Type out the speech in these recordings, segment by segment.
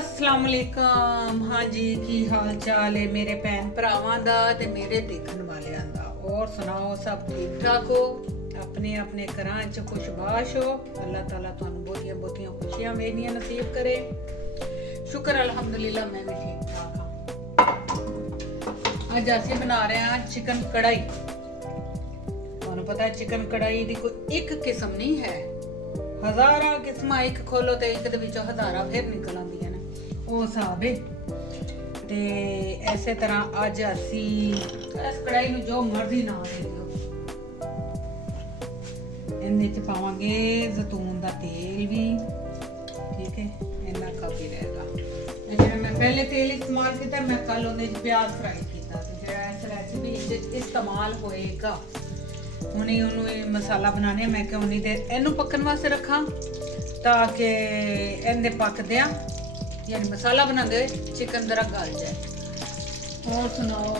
अस्सलाम वालेकुम। हाँ जी, की हाल चाल है मेरे भैन भरावां दा ते मेरे देखण वालियां दा। और सुनाओ, सब ठीक ठाक हो? अपने अपने घरां च खुशबाश हो। अल्लाह ताला तुहानू बहुतियां बहुतियां खुशियां मेरियां नसीब करे। शुक्र अल्हम्दुलिल्लाह, मैं भी ठीक ठाक हाँ। अज असीं बना रहे हैं चिकन कढ़ाई। तुहानू पता है चिकन कढ़ाई दी कोई एक किस्म नहीं है, हज़ारा किस्मां। एक खोलो तो एक दे विचों हज़ारा फिर निकल आंदियां ने, ਉਹ ਹਿਸਾਬ ਹੈ। ਤੇ ਐਸੇ ਤਰ੍ਹਾਂ ਅੱਜ ਅਸੀਂ ਇਸ ਕੜਾਈ ਨੂੰ ਜੋ ਮਰਜ਼ੀ ਨਾਮ ਦੇ ਦਿਓ। ਇਹਦੇ ਚ ਪਾਵਾਂਗੇ ਜ਼ੈਤੂਨ ਦਾ ਤੇਲ ਵੀ, ਠੀਕ ਹੈ, ਇੰਨਾ ਕਾਫੀ ਰਹੇਗਾ। ਇਹ ਜਿਹੜਾ ਮੈਂ ਪਹਿਲੇ ਤੇਲ ਇਸਤੇਮਾਲ ਕੀਤਾ, ਮੈਂ ਕੱਲ ਉਹਦੇ ਚ ਪਿਆਜ਼ ਫਰਾਈ ਕੀਤਾ ਸੀ, ਜਿਹੜਾ ਇਸ ਰੈਸਿਪੀ ਵਿੱਚ ਇਸਤੇਮਾਲ ਹੋਏਗਾ। ਹੁਣੇ ਉਹਨੂੰ ਇਹ ਮਸਾਲਾ ਬਣਾਉਣੇ, ਮੈਂ ਕਿਹਾ ਉਨੀ ਦੇਰ ਇਹਨੂੰ ਪੱਕਣ ਵਾਸਤੇ ਰੱਖਾਂ ਤਾਂ ਕਿ ਇਹਦੇ ਪੱਕਦਿਆਂ यानी मसाला बनाते हुए चिकन जरा गल जाए। और सुनाओ,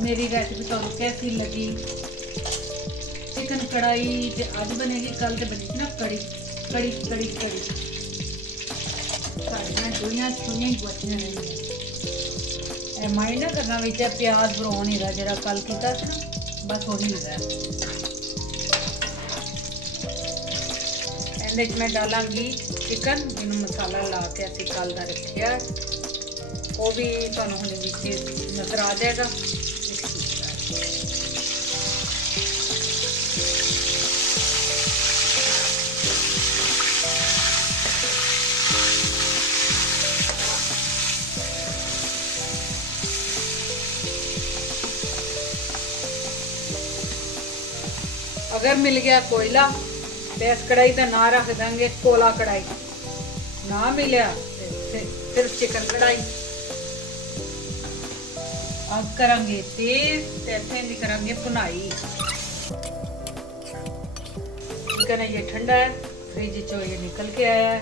मेरी रेसिपी तो कैसी लगी? चिकन कढ़ाई जो अज बनेगी, कल तो बनेगी ना कड़ी कड़ी कड़ी कड़ी। साड़ियाँ दुइयां छुइयां ही गुआचियां रहियां। माइंड ना करना विच प्याज ब्राउन ही जरा कल किया ना, बस वही है। ਇਹਦੇ ਵਿੱਚ ਮੈਂ ਡਾਲਾਂਗੀ चिकन, जिन्हों मसाला ला के असी कल का रखिया, वो भी तुहानू हुणे विच नजर आ जाएगा। अगर मिल गया कोयला तो इस कढ़ाई का ना रख देंगे कोला कढ़ाई, ना मिलिया सिर्फ चिकन कढ़ाई। अब करांगे तेज ते इत्थे करांगे भुनाई। चिकन ये ठंडा है, फ्रिज चो ये निकल के आया है,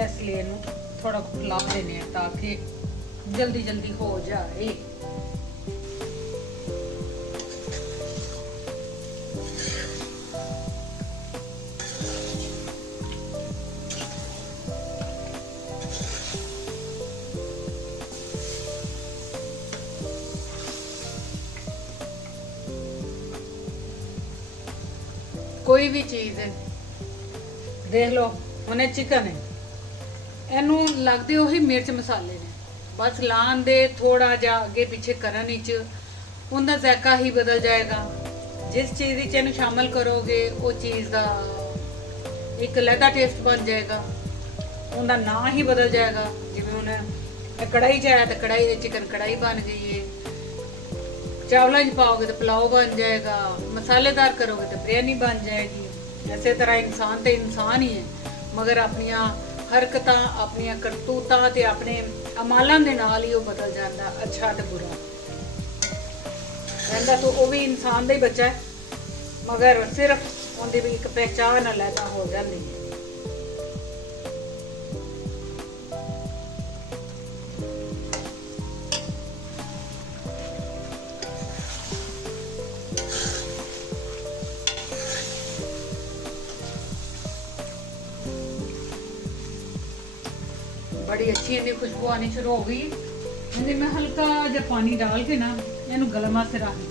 इसलिए इनू थोड़ा खुला देने ताकि जल्दी जल्दी हो जाए। कोई भी चीज़ है देख लो, उन्हें चिकन है, इनू लगते उही मिर्च मसाले ने, बस लान दे थोड़ा जा अगे पीछे करन विच उनका जायका ही बदल जाएगा। जिस चीज़ विच इनू शामिल करोगे वो चीज़ का एक अलग टेस्ट बन जाएगा, उनका नाम ही बदल जाएगा। जिवें हुण कढ़ाई च आया तो कढ़ाई चिकन कढ़ाई बन गई है, चावलों च पाओगे तो पुलाव बन जाएगा, मसालेदार करोगे तो बिरयानी बन जाएगी। इस तरह इंसान तो इंसान ही है, मगर अपनिया हरकत अपनिया करतूतां ते अपने अमालां दे नाल ही वो बदल जाता, अच्छा तो बुरा रहिंदा। तो वो भी इंसान का ही बच्चा है, मगर सिर्फ उनकी भी एक पहचान अलग हो जाती है। बड़ी अच्छी इन्हें खुशबू आनी शुरू हो गई। इन्हें मैं हल्का जब पानी डाल के ना इन्हें गलम वास्ते रख दी,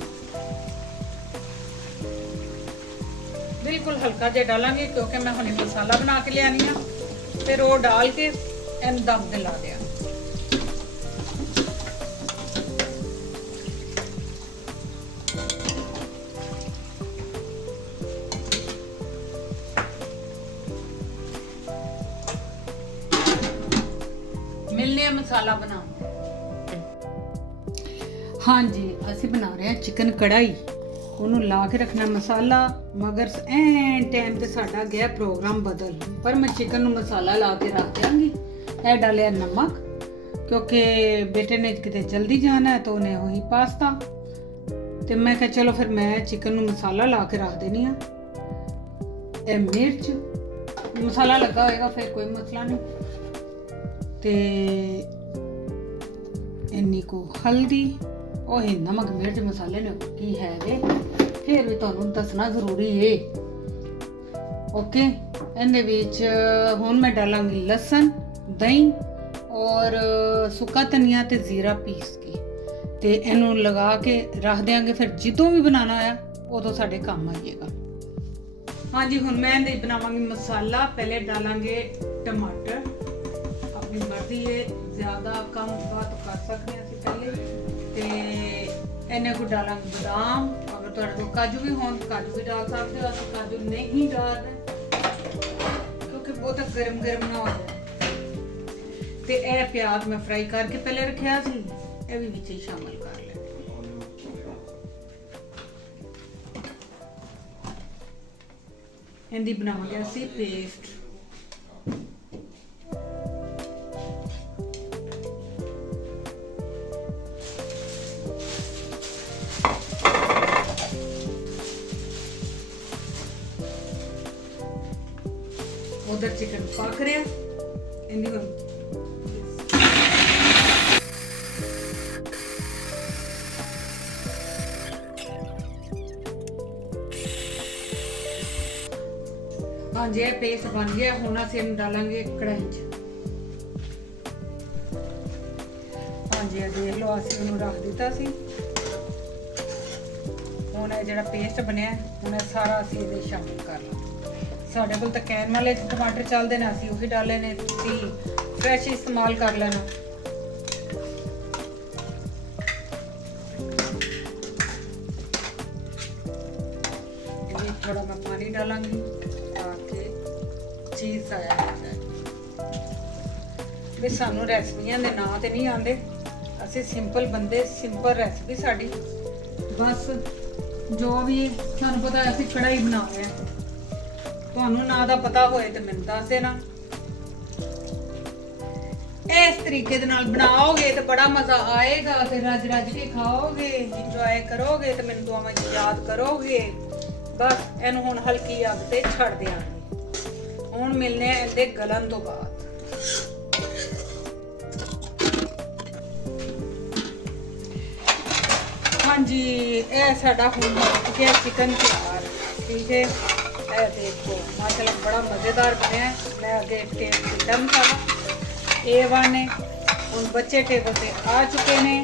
बिल्कुल हल्का जहा डालांगे क्योंकि मैं हुणे मसाला बना के लिया है, फिर वो डाल के इन दम दिला दिया। मिलने मसाला बना। हाँ जी, असी बना रहे हैं चिकन कढ़ाई, उन्होंने ला के रखना मसाला, मगर एन टाइम से साडा गया प्रोग्राम बदल, पर मैं चिकन नू मसाला ला के रख देंगी। यह डालिया नमक, क्योंकि बेटे ने किते जल्दी जाना है तो उन्हें वही पास्ता, तो मैं कहा चलो फिर मैं चिकन नू मसाला ला के रख देनी हाँ। यह मिर्च मसाला लगा होएगा फिर कोई मसला नहीं, ते इन्नी को हल्दी और नमक मिर्च मसाले ने की है वे, फिर भी तुहानू दसना जरूरी है। ओके। ਇਹਦੇ ਵਿੱਚ ਹੁਣ ਮੈਂ ਡਾਲਾਂਗੀ ਲਸਣ, ਦਹੀਂ ਔਰ ਸੁੱਕਾ ਧਨੀਆ ਤੇ ਜ਼ੀਰਾ ਪੀਸ ਕੇ ਤੇ ਇਹਨੂੰ ਲਗਾ ਕੇ ਰੱਖ ਦਿਆਂਗੇ। ਫਿਰ ਜਦੋਂ ਵੀ ਬਣਾਉਣਾ ਆ ਉਦੋਂ ਸਾਡੇ ਕੰਮ ਆਈਏਗਾ। ਹਾਂਜੀ, ਹੁਣ ਮੈਂ ਇਹਦੇ ਬਣਾਵਾਂਗੀ ਮਸਾਲਾ। ਪਹਿਲੇ ਡਾਲਾਂਗੇ ਟਮਾਟਰ, ਆਪਣੀ ਮਰਜ਼ੀ ਹੈ, ਜ਼ਿਆਦਾ ਕਮ ਬਾਤ ਕਰ ਸਕਦੇ ਹਾਂ ਅਸੀਂ ਪਹਿਲੇ। ਤੇ ਇਹਨੇ ਕੋ ਡਾਲਾਂਗੇ ਬਦਾਮ, ਅਗਰ ਤੁਹਾਡੇ ਕੋਲ ਕਾਜੂ ਵੀ ਹੋਣ ਕਾਜੂ ਵੀ ਡਾਲ ਸਕਦੇ ਹੋ। ਅਸੀਂ ਕਾਜੂ ਨਹੀਂ ਡਾਲ ਰਹੇ ਕਿਉਂਕਿ ਬਹੁਤ ਗਰਮ ਗਰਮ ਨਾ ਹੋ ਜਾਏ। ਤੇ ਇਹ ਪਿਆਜ਼ ਮੈਂ ਫਰਾਈ ਕਰਕੇ ਪਹਿਲੇ ਰੱਖਿਆ ਸੀ, ਇਹ ਵੀ ਵਿੱਚ ਹੀ ਸ਼ਾਮਲ ਕਰ ਲੈਣਾ। ਇਹਦੀ ਬਣਾਵਾਂਗੇ ਅਸੀਂ ਪੇਸਟ। ਉਧਰ ਚਿਕਨ ਪੱਕ ਰਿਹਾ, ਇਹਦੀ ਹੁਣ ਹਾਂਜੀ ਇਹ ਪੇਸਟ ਬਣ ਗਿਆ। ਹੁਣ ਅਸੀਂ ਇਹਨੂੰ ਡਾਲਾਂਗੇ ਕੜਾਹੀ 'ਚ। ਹਾਂਜੀ ਇਹ ਦੇਖ ਲਓ, ਅਸੀਂ ਉਹਨੂੰ ਰੱਖ ਦਿੱਤਾ ਸੀ। ਹੁਣ ਇਹ ਜਿਹੜਾ ਪੇਸਟ ਬਣਿਆ, ਹੁਣ ਇਹ ਸਾਰਾ ਅਸੀਂ ਇਹਦੇ ਸ਼ਾਮਿਲ ਕਰ ਲਾਂਗੇ। ਸਾਡੇ ਕੋਲ ਤਾਂ ਕੈਨ ਵਾਲੇ ਟਮਾਟਰ ਚੱਲਦੇ ਨੇ, ਅਸੀਂ ਉਹੀ ਡਾਲੇ ਨੇ। ਤੁਸੀਂ ਫਰੈਸ਼ ਇਸਤੇਮਾਲ ਕਰ ਲੈਣਾ। थोड़ा मैं पानी डालांगी ताकि चीज़ आया जाए। भी सानू रेसिपियां दे नाम ते नहीं आंदे, असी सिंपल बंदे, सिंपल रेसिपी साड़ी बस जो भी सानू पता है असी कढ़ाई बना रहे हैं। तुहानू ना दा पता होए ते मैनूं दस देना। इस तरीके दे नाल बनाओगे तो बड़ा मज़ा आएगा, ते रज रज के खाओगे, इंजॉय करोगे, तो मैनूं दुआवां च याद करोगे। बस ਇਹਨੂੰ ਹੁਣ ਹਲਕੀ ਅੱਗ ਤੇ ਛੱਡ ਦਿਆਂਗੇ। ਹੁਣ ਮਿਲਨੇ ਆ ਇਹਦੇ ਗਲਣ ਤੋਂ ਬਾਅਦ। ਹਾਂਜੀ ਇਹ ਸਾਡਾ ਹੁਣ ਹੋ ਚੁੱਕਿਆ ਚਿਕਨ ਤਿਆਰ। ਠੀਕ ਹੈ, ਇਹ ਦੇਖੋ ਮਾਸ਼ਾਅੱਲਾ ਬੜਾ ਮਜ਼ੇਦਾਰ ਬਣਿਆ। ਮੈਂ ਅੱਗੇ ਟੇਸਟ ਕੀਤਾ ਮਸਾਲਾ A1 ਨੇ। ਹੁਣ ਬੱਚੇ ਟੇਬਲ ਤੇ ਆ ਚੁੱਕੇ ਨੇ।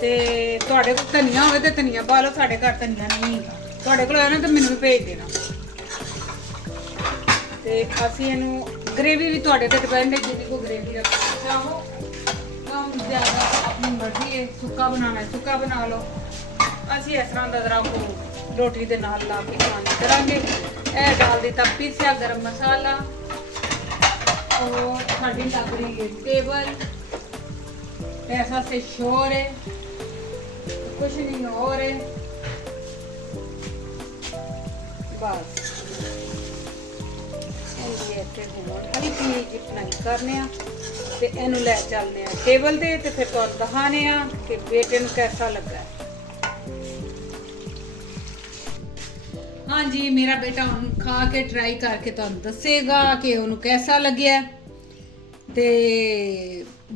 ਤੇ ਤੁਹਾਡੇ ਕੋਲ ਧਨੀਆ ਹੋਵੇ ਤੇ ਧਨੀਆ ਪਾ ਲਓ, ਸਾਡੇ ਘਰ ਧਨੀਆ ਨਹੀਂ। ਤੁਹਾਡੇ ਕੋਲ ਹੈ ਨਾ ਤਾਂ ਮੈਨੂੰ ਵੀ ਭੇਜ ਦੇਣਾ। ਤੇ ਅਸੀਂ ਇਹਨੂੰ ਗ੍ਰੇਵੀ ਵੀ ਤੁਹਾਡੇ ਤੇ ਡਿਪੈਂਡ ਹੈ, ਜਿੰਨੀ ਕੋ ਗ੍ਰੇਵੀ ਰੱਖਣਾ ਚਾਹੋ। ਕਮ ਜ਼ਿਆਦਾ ਆਪਣੀ ਮਰਜ਼ੀ ਹੈ। ਸੁੱਕਾ ਬਣਾਉਣਾ ਹੈ ਸੁੱਕਾ ਬਣਾ ਲਓ। ਅਸੀਂ ਇਸ ਤਰ੍ਹਾਂ ਦਾ ਜ਼ਰਾ ਕੋ ਰੋਟੀ ਦੇ ਨਾਲ ਲਾ ਕੇ ਖਾਣ ਕਰਾਂਗੇ। ਇਹ ਡਾਲ ਦਿੱਤਾ ਪੀਸਿਆ ਗਰਮ ਮਸਾਲਾ। और साड़ी लग रही है टेबल, ऐसा से शोर है, कुछ नहीं हो रहे। बस हल्की जितना ही करने ते इनू लै चलने टेबल ते फिर तो दिखाने कि बेटे नू कैसा लगा। हाँ जी, मेरा बेटा हम खा के ट्राई करके तुहानू दसेगा कि उन्होंने कैसा लग्या। ते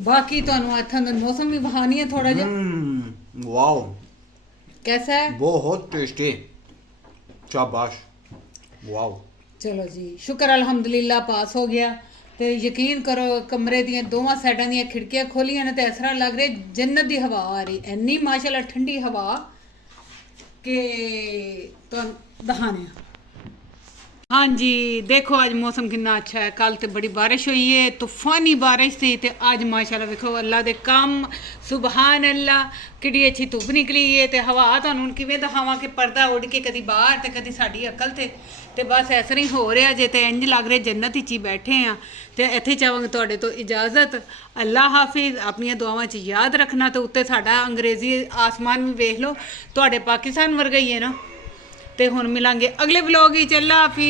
बाकी तुहानू इत्थों दा मौसम भी बहानी है थोड़ा जा। वाओ, कैसा है? बहुत टेस्टी, शाबाश, वाओ। चलो जी, शुक्र अल्हम्दुलिल्लाह पास हो गया। ते यकीन करो कमरे दियां दोवां साइडां दियां खिड़कियां खोलियां ने ते इस तरह लग रहा जन्नत दी हवा आ रही, इन्नी माशाल्लाह ठंडी हवा कि तुहानू दखाने। हाँ जी, देखो आज मौसम कितना अच्छा है। कल तो बड़ी बारिश हुई है, तूफानी बारिश थी। तो आज माशाल्लाह देखो अल्लाह दे काम, सुबहान अल्लाह, कितनी अच्छी धुप निकली है। तो हवा तुहानू किवें दिखावां कि पर्दा उड़ के कदी बाहर ते कदी साडी अकल ते बस इस तरह ही हो रहा जे। तो इंज लग रहा जन्नत विच ही बैठे हाँ। तो इत्थे चाहांगे तुहाडे तो इजाजत। अल्लाह हाफिज़। अपनी दुआवां च याद रखना। तो उत्ते साडा अंग्रेजी आसमान भी वेख लो, तुहाडे पाकिस्तान वर्गा ही है ना। तो हुण मिलांगे अगले व्लॉग ही। अल्लाह हाफिज़।